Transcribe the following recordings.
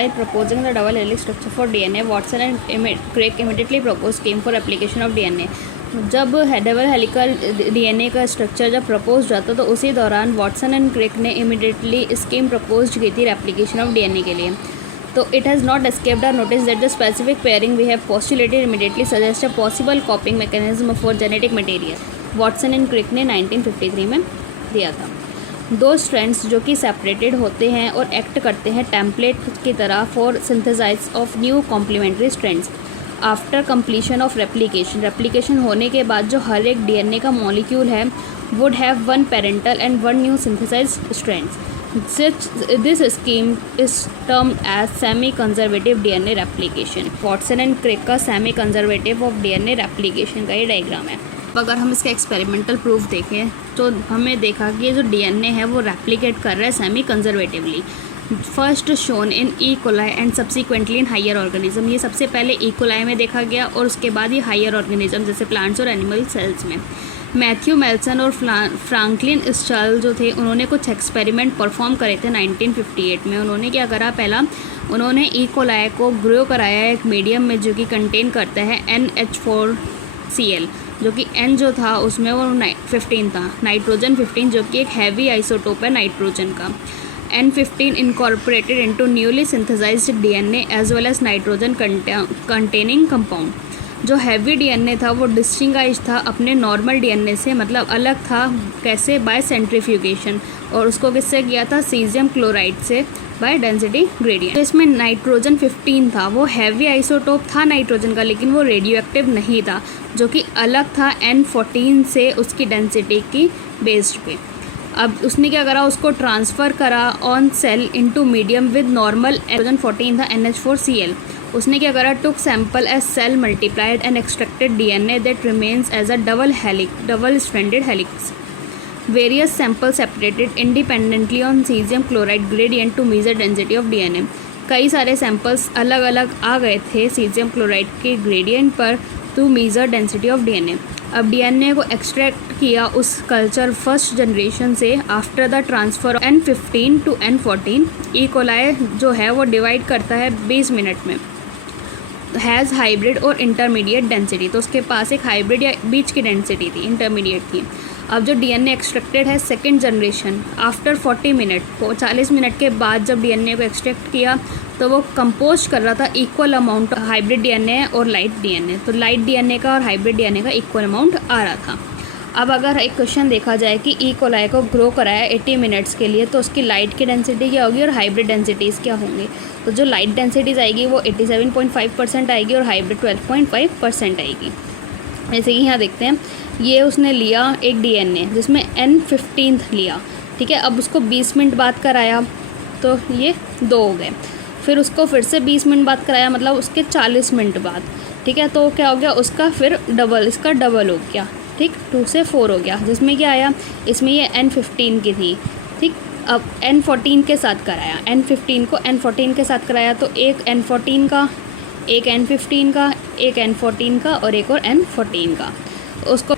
While proposing the double helix structure for DNA, Watson and Crick immediately proposed scheme for application of DNA. जब double helical DNA का structure जब propose हुआ था तो उसी दौरान वाटसन एंड क्रिक ने इमीडिएटली स्कीम प्रपोज की थी रेप्लिकेशन ऑफ डीएनए के लिए. तो it has not escaped our notice that the specific pairing we have postulated immediately suggest a possible copying mechanism for genetic material. Watson and Crick ने 1953 में दिया था. दो स्ट्रैंड्स जो कि सेपरेटेड होते हैं और एक्ट करते हैं टेम्पलेट की तरह for synthesize of new complementary strands. After completion of replication होने के बाद जो हर एक डीएनए का मॉलिक्यूल है would have one parental and one new synthesize strands. This scheme is termed as semi conservative DNA replication. Watson and Crick का semi conservative of DNA replication का ये डायग्राम है. अगर हम इसका एक्सपेरिमेंटल प्रूफ देखें तो हमें देखा कि ये जो डीएनए है वो रेप्लिकेट कर रहा है semi conservatively. First shown in E coli and subsequently in higher organism. ये सबसे पहले ई कोलाई में देखा गया और उसके बाद ये हायर ऑर्गेनिज्म जैसे प्लांट्स और एनिमल सेल्स में. मैथ्यू मेल्सन और फ्रैंकलिन स्चल जो थे उन्होंने कुछ एक्सपेरिमेंट परफॉर्म करे थे 1958 में. उन्होंने क्या करा, पहला उन्होंने ई कोलाई को ग्रो कराया एक मीडियम में जो कि कंटेन करता है NH4Cl, जो कि N जो था उसमें वो 15 था, नाइट्रोजन 15 जो कि एक हैवी आइसोटोप है नाइट्रोजन का. N15 incorporated into newly synthesized DNA as well as nitrogen containing compound. जो हैवी डीएनए था वो डिस्टिंगाइज था अपने नॉर्मल डीएनए से, मतलब अलग था. कैसे? Bye centrifugation. और उसको किससे किया था? सीजियम क्लोराइड से बाय डेंसिटी ग्रेडियंट. तो इसमें नाइट्रोजन 15 था, वो हैवी आइसोटोप था नाइट्रोजन का लेकिन वो रेडियो एक्टिव नहीं था, जो कि अलग था N14 से उसकी डेंसिटी की बेस्ड पे. अब उसने क्या करा, उसको ट्रांसफ़र करा on cell into medium with normal N14 था NH4Cl. उसने क्या करा, took sample as cell multiplied and extracted DNA that remains as a double stranded helix. Various sample separated independently on caesium chloride gradient to measure density of DNA. कई सारे samples अलग अलग आ गए थे सीजियम क्लोराइड के gradient पर to measure density of DNA. अब डीएनए को एक्सट्रैक्ट किया उस कल्चर फर्स्ट जनरेशन से after the transfer N15 to N14. E coli जो है वो डिवाइड करता है 20 मिनट में. हैज़ हाइब्रिड और इंटरमीडिएट डेंसिटी. तो उसके पास एक हाइब्रिड या बीच की डेंसिटी थी, इंटरमीडिएट थी. अब जो डीएनए एक्सट्रैक्टेड है second generation after 40 minute, 40 minute के बाद जब डीएनए को एक्सट्रैक्ट किया तो वो कंपोज कर रहा था इक्वल अमाउंट हाइब्रिड डीएनए और लाइट डीएनए. तो लाइट डीएनए का और हाइब्रिड डीएनए का इक्वल अमाउंट आ रहा था. अब अगर एक क्वेश्चन देखा जाए कि ई कोलाई को ग्रो कराया 80 मिनट्स के लिए तो उसकी लाइट की डेंसिटी क्या होगी और हाइब्रिड डेंसिटीज़ क्या होंगी. तो जो लाइट डेंसिटीज़ आएगी वो 87.5% आएगी और हाइब्रिड 12.5% आएगी. जैसे कि यहाँ देखते हैं, ये उसने लिया एक डीएनए जिसमें N15 लिया, ठीक है. अब उसको 20 मिनट बाद कराया तो ये 2 हो गए. फिर उसको फिर से 20 मिनट बाद कराया, मतलब उसके 40 मिनट बाद, ठीक है. तो क्या हो गया उसका फिर डबल, इसका डबल हो गया, ठीक. 2 से 4 हो गया. जिसमें क्या आया, इसमें ये N15 की थी, ठीक. अब N14 के साथ कराया, N15 को N14 के साथ कराया तो एक N14 का, एक N15 का, एक N14 का और एक और N14 का. उसको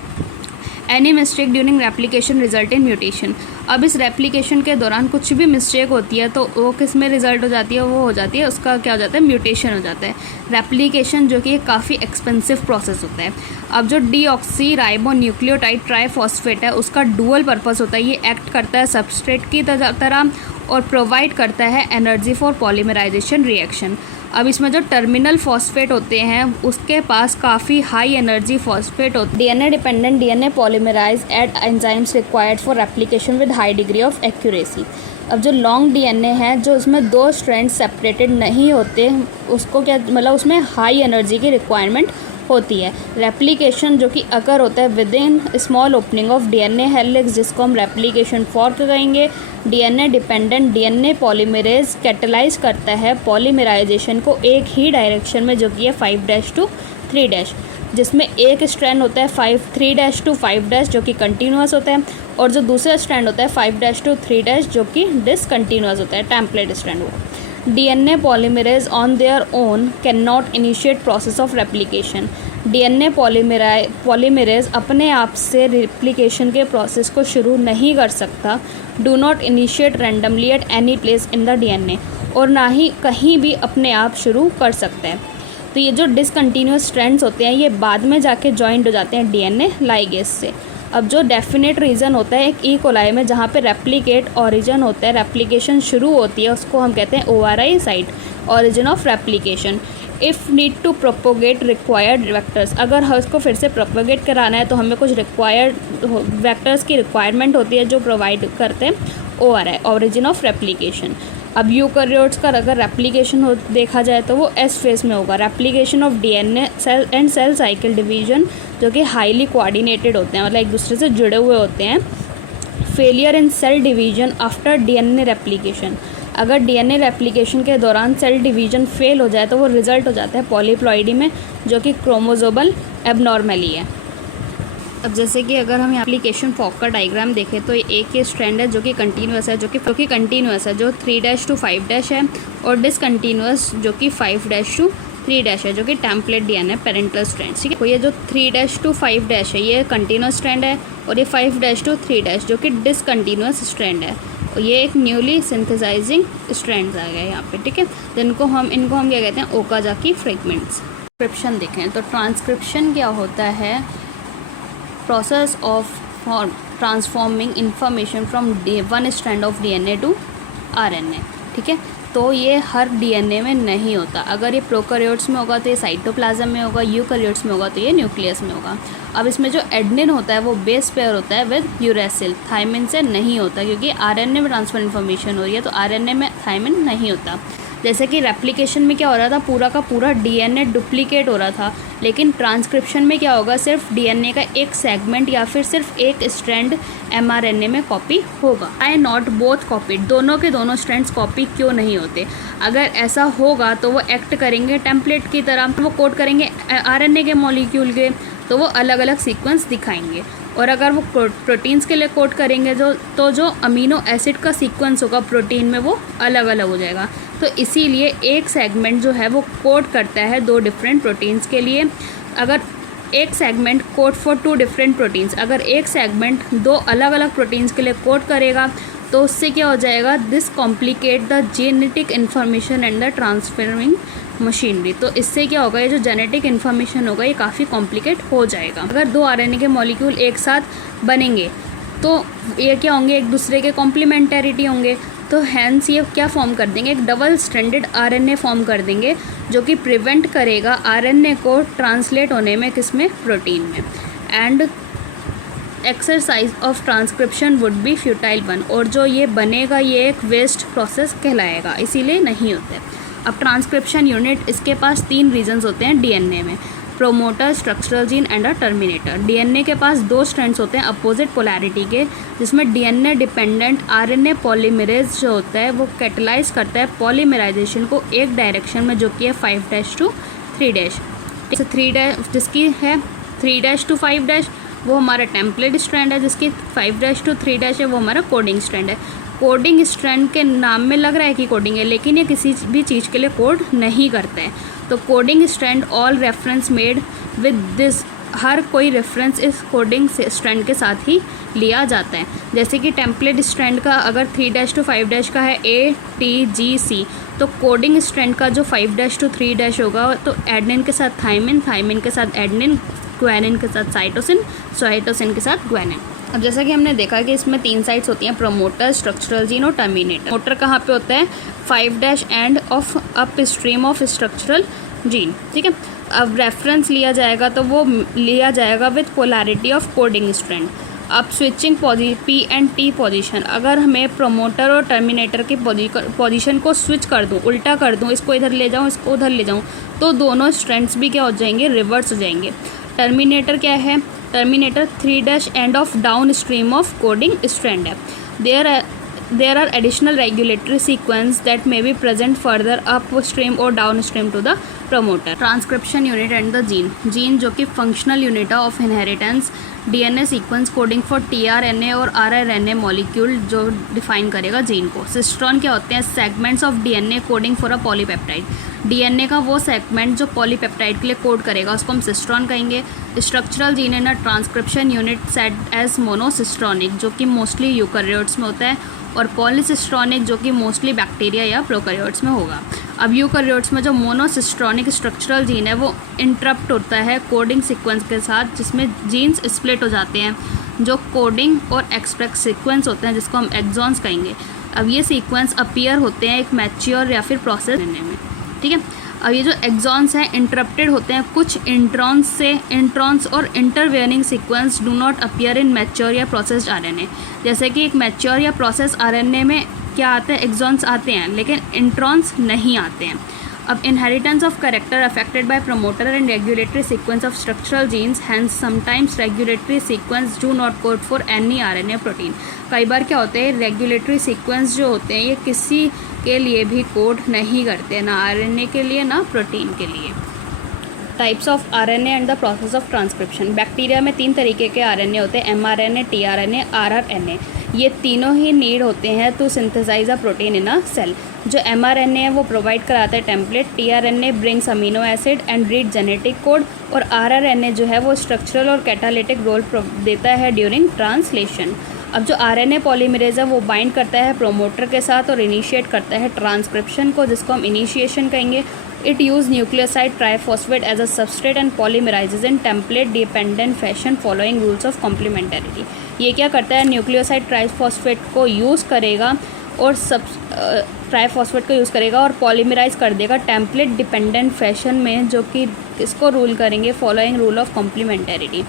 any mistake during replication result in mutation. अब इस रेप्लिकेशन के दौरान कुछ भी मिस्टेक होती है तो वो किस में रिजल्ट हो जाती है, वो हो जाती है उसका क्या हो जाता है, म्यूटेशन हो जाता है. रेप्लिकेशन जो कि काफ़ी एक्सपेंसिव प्रोसेस होता है. अब जो डीऑक्सी राइबो न्यूक्लियोटाइड ट्राइफॉस्फेट है उसका डुअल पर्पस होता है. ये एक्ट करता है सबस्ट्रेट की तरह और प्रोवाइड करता है एनर्जी फॉर पॉलीमराइजेशन रिएक्शन. अब इसमें जो टर्मिनल फॉस्फेट होते हैं उसके पास काफ़ी हाई एनर्जी फॉस्फेट होते हैं. DNA dependent DNA polymerases enzymes required for replication with high degree of accuracy. अब जो लॉन्ग डीएनए है जो उसमें 2 स्ट्रैंड सेपरेटेड नहीं होते उसको क्या, मतलब उसमें हाई एनर्जी की रिक्वायरमेंट होती है. रेप्लिकेशन जो कि अकर होता है with in small opening of DNA helix जिसको हम रेप्लिकेशन फॉर्क कहेंगे. DNA dependent DNA polymerase catalyse करता है पॉलीमराइजेशन को एक ही डायरेक्शन में जो कि है 5' to 3', जिसमें एक स्ट्रैंड होता है 3' to 5' जो कि कंटिन्यूस होता है और जो दूसरा स्ट्रैंड होता है 5' to 3' जो कि डिसकंटिन्यूस होता है, टेम्पलेट स्ट्रैंड हुआ. DNA polymerase on their own cannot initiate process of replication. DNA polymerase अपने आप से replication के process को शुरू नहीं कर सकता. Do not initiate randomly at any place in the DNA. और ना ही कहीं भी अपने आप शुरू कर सकते हैं। तो ये जो डिसकंटिन्यूस स्ट्रैंड्स होते हैं ये बाद में जाके जॉइंट हो जाते हैं डीएनए लाइगेज से। अब जो डेफिनेट रीज़न होता है एक ई कोलाई में जहाँ पे रेप्लिकेट ओरिजिन होता है, रेप्लिकेशन शुरू होती है, उसको हम कहते हैं ORI site, origin of replication. If need to propagate required vectors, अगर उसको फिर से प्रोपोगेट कराना है तो हमें कुछ रिक्वायर्ड वेक्टर्स की रिक्वायरमेंट होती है जो प्रोवाइड करते हैं ओआरआई, ओरिजिन ऑफ रेप्लिकेशन। अब यूकैरियोट्स का अगर रेप्लिकेशन हो देखा जाए तो वो एस फेज में होगा, replication of DNA cell and cell cycle division, जो कि हाईली कोऑर्डिनेटेड होते हैं, मतलब एक दूसरे से जुड़े हुए होते हैं। Failure in cell division after DNA replication, अगर डीएनए रेप्लिकेशन के दौरान सेल डिवीजन फेल हो जाए तो वो रिजल्ट हो जाता है पॉलीप्लॉइडी में, जो कि क्रोमोसोमल एबनॉर्मली है। अब जैसे कि अगर हम एप्लीकेशन फॉक का डायग्राम देखें तो एक ये स्ट्रैंड है जो कि कंटिन्यूस है, जो कि कंटिन्यूस है, जो 3' to 5' है, और डिसकंटिन्यूस जो कि 5' to 3' है, जो कि टेम्पलेट डीएनए पेरेंटल स्ट्रैंड। ठीक है, तो ये जो 3' to 5' है ये कंटिन्यूस स्ट्रैंड है, और ये 5' to 3' जो कि डिसकंटिन्यूस स्ट्रैंड है, और ये एक न्यूली सिंथेसाइजिंग स्ट्रैंड्स आ गए यहाँ पे। ठीक है, इनको हम क्या कहते हैं, ओकाजाकी फ्रेगमेंट्स। ट्रांसक्रिप्शन देखें तो ट्रांसक्रिप्शन क्या होता है, process of transforming information from one strand of DNA to RNA. ठीक है, तो ये हर डीएनए में नहीं होता। अगर ये प्रोकैरियोट्स में होगा तो ये साइटोप्लाज्म में होगा, यूकैरियोट्स में होगा तो ये न्यूक्लियस में होगा। अब इसमें जो एडेनिन होता है वो बेस पेयर होता है विद यूरेसिल, थायमिन से नहीं होता, क्योंकि आरएनए में ट्रांसफर इन्फॉर्मेशन हो रही है तो आरएनए में थायमिन नहीं होता। जैसे कि रेप्लिकेशन में क्या हो रहा था, पूरा का पूरा डीएनए डुप्लीकेट हो रहा था, लेकिन ट्रांसक्रिप्शन में क्या होगा, सिर्फ डीएनए का एक सेगमेंट या फिर सिर्फ एक स्ट्रैंड एमआरएनए में कॉपी होगा। आई नॉट बोथ कॉपीड, दोनों के दोनों स्ट्रैंड्स कॉपी क्यों नहीं होते? अगर ऐसा होगा तो वो एक्ट करेंगे टेम्पलेट की तरह, वो कोड करेंगे आरएनए के मॉलिक्यूल के, तो वो अलग अलग सीक्वेंस दिखाएंगे। और अगर वो प्रोटीन्स के लिए कोड करेंगे तो जो अमीनो एसिड का सीक्वेंस होगा प्रोटीन में वो अलग अलग हो जाएगा। तो इसीलिए एक सेगमेंट जो है वो कोड करता है 2 डिफरेंट प्रोटीन्स के लिए। अगर एक segment code for 2 different proteins, अगर एक सेगमेंट 2 अलग अलग प्रोटीन्स के लिए कोड करेगा तो उससे क्या हो जाएगा, this complicate the genetic information and the transferring machinery. तो इससे क्या होगा, ये जो जेनेटिक इन्फॉर्मेशन होगा ये काफ़ी कॉम्प्लिकेट हो जाएगा। अगर 2 आरएनए के मॉलिक्यूल एक साथ बनेंगे तो ये क्या होंगे, एक दूसरे के कॉम्प्लीमेंटरिटी होंगे, तो हैंस ये क्या फॉर्म कर देंगे, एक डबल स्ट्रैंडेड आरएनए फॉर्म कर देंगे, जो कि प्रिवेंट करेगा आरएनए को ट्रांसलेट होने में, किसमें, प्रोटीन में। And exercise of transcription would be futile one, और जो ये बनेगा ये एक वेस्ट प्रोसेस कहलाएगा, इसीलिए नहीं होते। अब ट्रांसक्रिप्शन यूनिट, इसके पास 3 रीजन्स होते हैं डीएनए में, promoter, structural gene and a terminator. DNA के पास 2 स्ट्रैंड्स होते हैं अपोजिट पोलैरिटी के, जिसमें डीएनए डिपेंडेंट आरएनए पॉलीमरेज जो होता है वो कैटलाइज करता है पॉलीमराइजेशन को एक डायरेक्शन में, जो कि है 5' to 3'। 3' जिसकी है 3' to 5' वो हमारा टेम्पलेट स्ट्रैंड है, जिसकी 5' to 3' है वो हमारा कोडिंग स्ट्रैंड है। कोडिंग स्ट्रैंड के नाम में लग रहा है कि कोडिंग है, लेकिन ये किसी भी चीज़ के लिए कोड नहीं करता है। तो coding strand all reference made with this, हर कोई रेफरेंस इस कोडिंग स्ट्रैंड के साथ ही लिया जाता है। जैसे कि टेम्पलेट स्ट्रैंड का अगर 3' to 5' का है ATGC, तो कोडिंग स्ट्रैंड का जो 5' to 3' होगा तो एडेनिन के साथ थायमिन, थायमिन के साथ एडेनिन, ग्वानिन के साथ साइटोसिन, साइटोसिन के साथ ग्वानिन। अब जैसा कि हमने देखा कि इसमें 3 साइट्स होती हैं, प्रोमोटर, स्ट्रक्चरल जीन और टर्मिनेटर। मोटर कहाँ पे होता है, 5' end of up stream of structural gene. ठीक है, अब रेफरेंस लिया जाएगा तो वो लिया जाएगा with polarity of coding strand. अब switching P and T position, अगर हमें प्रोमोटर और टर्मिनेटर की पोजीशन को स्विच कर दूँ, उल्टा कर दूँ, इसको इधर ले जाऊँ, इसको उधर ले जाऊँ, तो दोनों स्ट्रैंड्स भी क्या हो जाएंगे, रिवर्स हो जाएंगे। टर्मिनेटर क्या है, terminator 3' end of down stream of coding strand है। There are additional regulatory sequence that may be present further upstream or downstream to the promoter, transcription unit and the gene जो कि functional unit है of inheritance, DNA sequence coding for tRNA और rRNA molecule जो define करेगा gene को। Cistron क्या होते हैं? Segments of DNA coding for a polypeptide, DNA का वो सेगमेंट जो पॉलीपेप्टाइड के लिए कोड करेगा उसको हम सिस्ट्रॉन कहेंगे। Structural gene in a transcription unit set as monocistronic जो कि मोस्टली यूकैरियोट्स में होता है, और पॉलीसिस्ट्रॉनिक जो कि मोस्टली बैक्टीरिया या प्रोकैरियोट्स में होगा। अब यूकैरियोट्स में जो मोनोसिस्ट्रॉनिक स्ट्रक्चरल जीन है वो इंटरप्ट होता है कोडिंग सीक्वेंस के साथ, जिसमें जीन्स स्प्लिट हो जाते हैं जो कोडिंग और एक्सप्रेस सीक्वेंस होते हैं जिसको हम एक्सॉन्स कहेंगे। अब ये सीक्वेंस अपीयर होते हैं एक मैच्योर या फिर प्रोसेस लेने में, ठीक है। अब ये जो एक्सॉन्स हैं इंटरप्टेड होते हैं कुछ इंट्रॉन्स से। इंट्रॉन्स और intervening sequence do not appear in mature या प्रोसेस्ड आरएनए। जैसे कि एक मैच्योर या प्रोसेस आरएनए में क्या आते हैं? एक्सॉन्स आते हैं, लेकिन इंट्रॉन्स नहीं आते हैं। अब inheritance of character affected by promoter and regulatory sequence of structural genes, hence sometimes regulatory sequence do not code for any RNA protein. कई बार क्या होते हैं, रेगुलेटरी सीक्वेंस जो होते हैं ये किसी के लिए भी कोड नहीं करते, ना आरएनए के लिए ना प्रोटीन के लिए। Types of RNA and the process of transcription. Bacteria में 3 तरीके के आरएनए होते हैं, एमआरएनए, टीआरएनए, आरआरएनए। ये तीनों ही नीड होते हैं to synthesize a protein in a cell. जो एमआरएनए है वो प्रोवाइड कराता है template, tRNA brings amino acid and read genetic code, और आरआरएनए जो है वो स्ट्रक्चरल और कैटालिटिक रोल देता है ड्यूरिंग ट्रांसलेशन। अब जो आरएनए पॉलीमरेज है वो बाइंड करता है प्रोमोटर के साथ और इनिशिएट करता है ट्रांसक्रिप्शन को, जिसको हम इनिशिएशन कहेंगे। It use nucleoside triphosphate as a substrate and polymerises in template dependent fashion following rules of complementarity. ये क्या करता है? न्यूक्लियोसाइड ट्राइफॉस्फेट को यूज़ करेगा और ट्राइफॉस्फेट को यूज़ करेगा और पॉलीमराइज कर देगा टेम्पलेट डिपेंडेंट फैशन में, जो कि इसको रूल करेंगे फॉलोइंग रूल ऑफ कॉम्प्लीमेंटरिटी।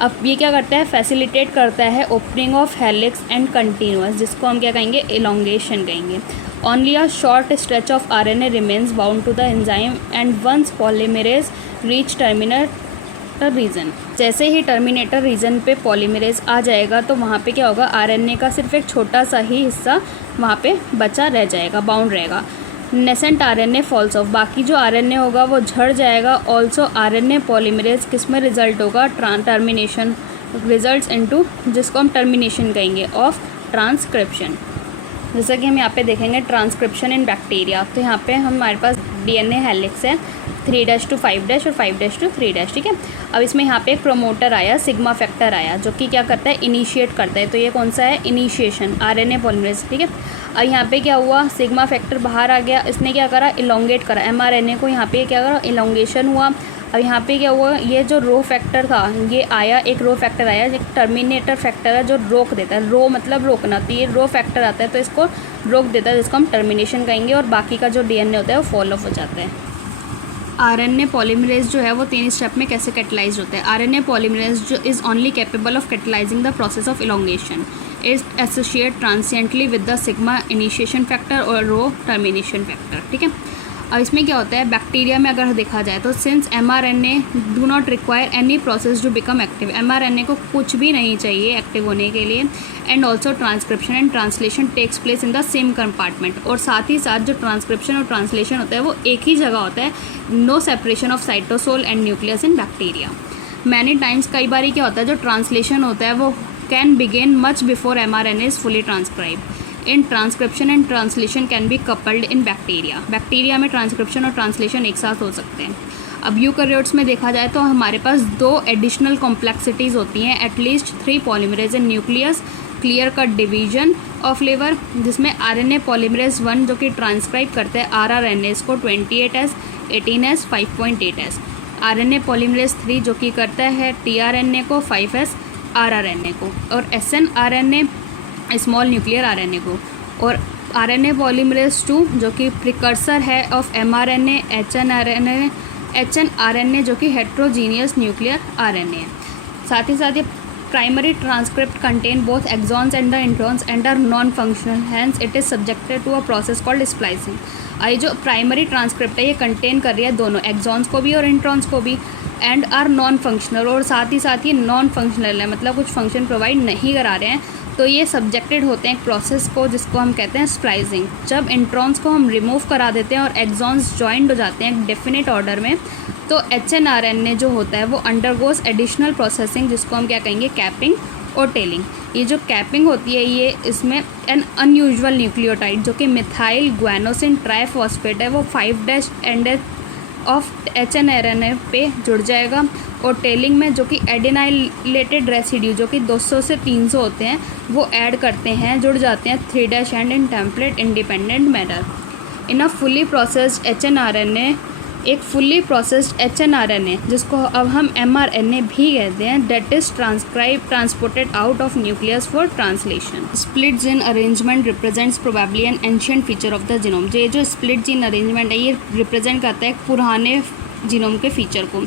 अब ये क्या करता है? फैसिलिटेट करता है opening of helix and continuous, जिसको हम क्या कहेंगे? एलोंगेशन कहेंगे। Only a short stretch of RNA remains bound to the enzyme and once polymerase reach terminator region. जैसे ही टर्मिनेटर रीजन पे पॉलीमरेज आ जाएगा तो वहाँ पे क्या होगा? आरएनए का सिर्फ एक छोटा सा ही हिस्सा वहाँ पे बचा रह जाएगा, बाउंड रहेगा। नेसेंट आरएनए फॉल्स ऑफ, बाकी जो आरएनए होगा वो झड़ जाएगा। ऑल्सो आरएनए पॉलीमरेज किस में रिजल्ट होगा? टर्मिनेशन रिजल्ट्स इनटू, जिसको हम टर्मिनेशन कहेंगे, ऑफ ट्रांसक्रिप्शन। जैसा कि हम यहाँ पे देखेंगे ट्रांसक्रिप्शन इन बैक्टीरिया, तो यहाँ पे हमारे पास डीएनए हेलिक्स है 3' to 5' और 5' to 3', ठीक है। अब इसमें यहाँ पे एक प्रोमोटर आया, सिग्मा फैक्टर आया, जो कि क्या करता है? इनिशिएट करता है। तो ये कौन सा है? इनिशिएशन, आरएनए पॉलीमरेज, ठीक है। अब यहाँ पे क्या हुआ? सिग्मा फैक्टर बाहर आ गया, इसने क्या करा? इलोंगेट करा एमआरएनए को। यहाँ पे क्या करा? इलोंगेशन हुआ। अब यहाँ पे क्या हुआ? ये जो रो फैक्टर था ये आया, एक रो फैक्टर आया, एक टर्मिनेटर फैक्टर है जो रोक देता है। रो मतलब रोकना, तो ये रो फैक्टर आता है तो इसको रोक देता है, जिसको हम टर्मिनेशन कहेंगे, और बाकी का जो डीएनए होता है वो फॉल ऑफ हो जाता है। आरएनए पॉलीमरेज जो है वो 3 स्टेप में कैसे कैटलाइज होता है? आरएनए पॉलीमरेज जो is only capable of catalysing the process of elongation, is associate transiently with the sigma initiation factor और रो टर्मिनेशन फैक्टर, ठीक है। अब इसमें क्या होता है? बैक्टीरिया में अगर देखा जाए तो since mRNA do not require any process to become active, mRNA को कुछ भी नहीं चाहिए एक्टिव होने के लिए, and also transcription and translation takes place in the same compartment, और साथ ही साथ जो ट्रांसक्रिप्शन और ट्रांसलेशन होता है वो एक ही जगह होता है। No separation of cytosol and nucleus in bacteria. Many times कई बार क्या होता है, जो ट्रांसलेशन होता है वो can begin much before mRNA is fully transcribed. In transcription and translation can be coupled in bacteria, bacteria में ट्रांसक्रिप्शन और ट्रांसलेशन एक साथ हो सकते हैं। अब यूकैरियोट्स में देखा जाए तो हमारे पास 2 एडिशनल कॉम्प्लेक्सिटीज़ होती हैं, at least 3 polymerase in nucleus, clear cut division of लेवर, जिसमें आरएनए पॉलीमरेज 1 जो कि ट्रांसक्राइब करते हैं आरआरएनए को 28S, 18S, 5.8S, RNA polymerase 3 जो कि करता है टीआरएनए को 5S, आरआरएनए को, और एसएनआरएनए स्मॉल न्यूक्लियर आरएनए को, और आरएनए पॉलीमरेज 2 जो कि प्रिकर्सर है ऑफ एमआरएनए, एचएनआरएनए जो कि हेट्रोजीनियस न्यूक्लियर आरएनए है। साथ ही साथ ये primary transcript contain both exons and the introns and are non functional, hence it is subjected to a process called splicing. ये जो प्राइमरी ट्रांसक्रिप्ट है ये कंटेन कर रही है दोनों एक्सॉन्स को भी और इंट्रॉन्स को भी, एंड आर नॉन फंक्शनल, और साथ ही नॉन फंक्शनल है, मतलब कुछ फंक्शन प्रोवाइड नहीं करा रहे हैं, तो ये सब्जेक्टेड होते हैं एक प्रोसेस को जिसको हम कहते हैं स्प्लाइसिंग। जब इंट्रॉन्स को हम रिमूव करा देते हैं और एक्सॉन्स जॉइंड हो जाते हैं डेफिनेट ऑर्डर में, तो HNRNA जो होता है वो अंडरगोस एडिशनल प्रोसेसिंग जिसको हम क्या कहेंगे कैपिंग और टेलिंग। ये जो कैपिंग होती है ये इसमें एन अनयूजुअल न्यूक्लियोटाइड जो कि मिथाइल ग्वानोसिन ट्राइफॉस्फेट है वो 5' एंड ऑफ HNRNA पे जुड़ जाएगा। और टेलिंग में जो कि एडिनाइलेटेड रेसिड्यू जो कि 200 से 300 होते हैं वो ऐड करते हैं, जुड़ जाते हैं 3' and in template independent manner. In a fully processed HNRNA, एक फुल्ली प्रोसेस्ड HNRNA जिसको अब हम mRNA भी कहते हैं, that is transported out of nucleus for translation. Split gene arrangement represents probably N ancient feature of the genome. ये जो split gene arrangement है ये रिप्रेजेंट करता है पुराने जीनोम के फीचर को।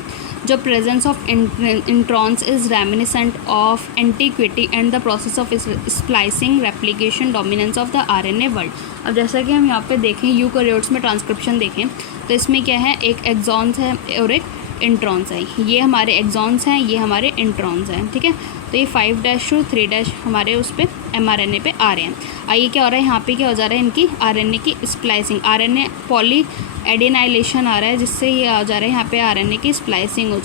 जो presence of introns is reminiscent of antiquity and the process of splicing replication dominance of the RNA world. अब जैसा कि हम यहाँ पे देखें यूकैरियोट्स में ट्रांसक्रिप्शन देखें तो इसमें क्या है, एक एक्सॉन्स है और एक इंट्रॉन्स है। ये हमारे एक्सॉन्स हैं, ये हमारे इंट्रॉन्स हैं, ठीक है। तो ये 5' टू 3' हमारे उस पर mRNA पे आ रहे हैं। आइए क्या हो रहा है यहाँ पे, क्या हो जा रहा है इनकी RNA की स्प्लाइसिंग, RNA पॉली एडिनाइलेशन आ रहा है जिससे ये आ जा रहा है यहाँ पे RNA की स्प्लाइसिंग हो